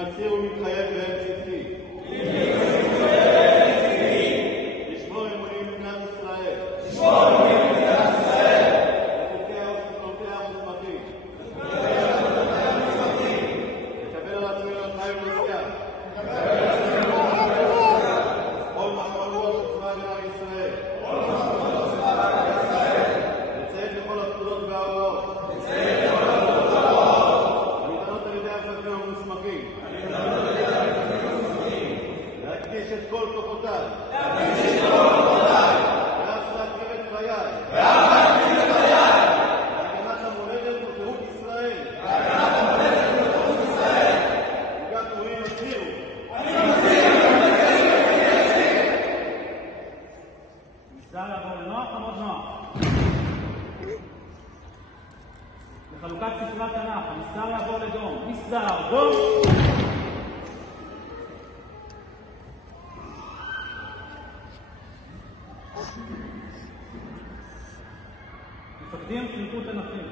מצהיר ומתחייב בהם צדקי לשמור אמונים למדינת ישראל לחוקיה ושלטונותיה המוסמכים לקבל על עצמי להיות חי ונושא כל מחמאות של צבא הגנה לישראל לציית לכל הפקודות וההוראות הניתנות על ידי המפקדים המוסמכים להקדיש את כל כוחותיי ואף להקריב את חיי להגנת המולדת וחירות ישראל וגם קוראים הצהירו מסדר לעבור לנוח, עמוד נוח. לחלוקת ספרי התנ"ך, המסדר יעבור לדום. מסדר, דום! מפקדים חילקו תנ"כים.